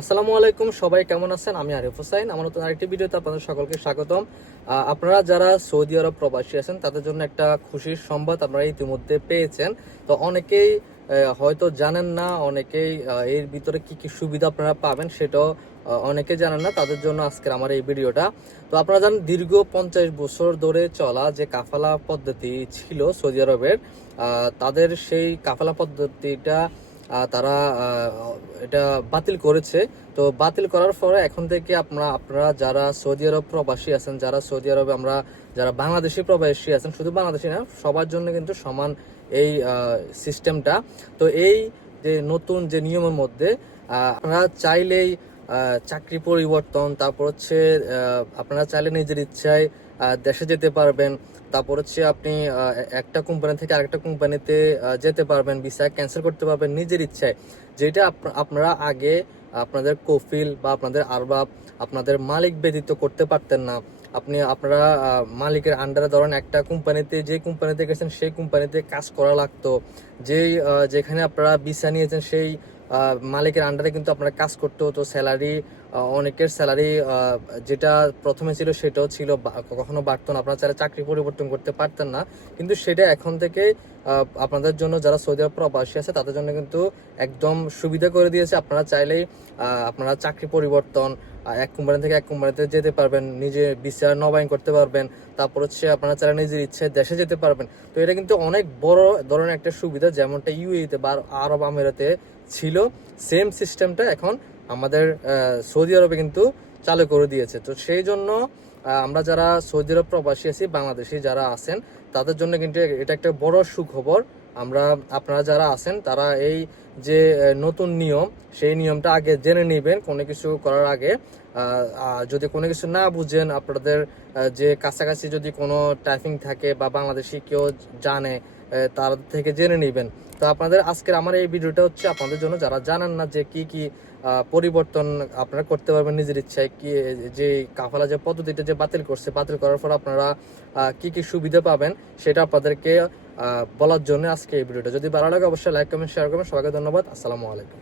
আসসালামু আলাইকুম, সবাই কেমন আছেন? আমি আরিফ হোসাইন। আমার নতুন আরেকটি ভিডিওতে আপনাদের সকলকে স্বাগতম। আপনারা যারা সৌদি আরব প্রবাসী আছেন, তাদের জন্য একটা খুশির সংবাদ আপনারা ইতিমধ্যে পেয়েছেন। তো অনেকেই হয়তো জানেন না, অনেকেই এর ভিতরে কি কি সুবিধা আপনারা পাবেন সেটাও অনেকে জানেন না। তাদের জন্য আজকের আমার এই ভিডিওটা। তো আপনারা জানেন, দীর্ঘ পঞ্চাশ বছর ধরে চলা যে কাফালা পদ্ধতি ছিল সৌদি আরবের তাদের সেই কাফালা পদ্ধতিটা তারা এটা বাতিল করেছে। তো বাতিল করার পরে এখন থেকে আপনারা আপনারা যারা সৌদি আরব প্রবাসী আছেন, যারা সৌদি আরবে আমরা, যারা বাংলাদেশি প্রবাসী আছেন, শুধু বাংলাদেশি না, সবার জন্য কিন্তু সমান এই সিস্টেমটা তো এই যে নতুন যে নিয়মের মধ্যে আপনারা চাইলেই চাকরি পরিবর্তন, তারপর হচ্ছে আপনারা চাইলে নিজের ইচ্ছায় দেশে যেতে পারবেন। তারপর হচ্ছে আপনি একটা কোম্পানি থেকে আরেকটা কোম্পানিতে যেতে পারবেন ভিসা ক্যান্সেল করতে পারবেন নিজের ইচ্ছায়। যেটা আপনারা আগে আপনাদের কফিল বা আপনাদের আরবাব, আপনাদের মালিক ব্যতীত করতে পারতেন না। আপনি, আপনারা মালিকের আন্ডারে ধরেন একটা কোম্পানিতে যে কোম্পানিতে গেছেন, সেই কোম্পানিতে কাজ করা লাগতো। যেই যেখানে আপনারা ভিসা নিয়েছেন, সেই মালিকের আন্ডারে কিন্তু আপনারা কাজ করতে হতো। স্যালারি অনেকের স্যালারি যেটা প্রথমে ছিল সেটাও ছিল কখনো বাড়তো না। আপনারা চাইলে চাকরি পরিবর্তন করতে পারতেন না। কিন্তু সেটা এখন থেকে আপনাদের জন্য যারা সৌদি আরব প্রবাসী আছে, তাদের জন্য কিন্তু একদম সুবিধা করে দিয়েছে। আপনারা চাইলেই আপনারা চাকরি পরিবর্তন এক কোম্পানি থেকে এক কোম্পানিতে যেতে পারবেন, নিজে বিচার নবায়ন করতে পারবেন, তারপর হচ্ছে আপনারা চাইলে নিজের ইচ্ছে দেশে যেতে পারবেন। তো এটা কিন্তু অনেক বড় ধরনের একটা সুবিধা, যেমনটা ইউএতে বা আরব আমিরাতে ছিল। সেম সিস্টেমটা এখন আমাদের সৌদি আরবে কিন্তু চালু করে দিয়েছে। তো সেই জন্য আমরা যারা সৌদি আরব প্রবাসী আছি, বাংলাদেশি যারা আছেন, তাদের জন্য কিন্তু এটা একটা বড় সুখবর। আমরা, আপনারা যারা আছেন, তারা এই যে নতুন নিয়ম, সেই নিয়মটা আগে জেনে নেবেন, কোনো কিছু করার আগে। যদি কোনো কিছু না বুঝেন, আপনাদের যে কাছাকাছি যদি কোনো টাইপিং থাকে বা বাংলাদেশি কেউ জানে তার থেকে জেনে নেবেন। তো আপনাদের আজকের আমার এই ভিডিওটা হচ্ছে আপনাদের জন্য, যারা জানেন না যে কি কি পরিবর্তন আপনারা করতে পারবেন নিজের ইচ্ছায়, কি, যে কাফালা যে পদ্ধতিটা যে বাতিল করছে, বাতিল করার পর আপনারা কি কি সুবিধা পাবেন সেটা আপনাদেরকে বলার জন্য আজকে এই ভিডিওটা। যদি ভালো লাগে অবশ্যই লাইক কমেন্ট শেয়ার করবেন। সবাইকে ধন্যবাদ। আসসালামু আলাইকুম।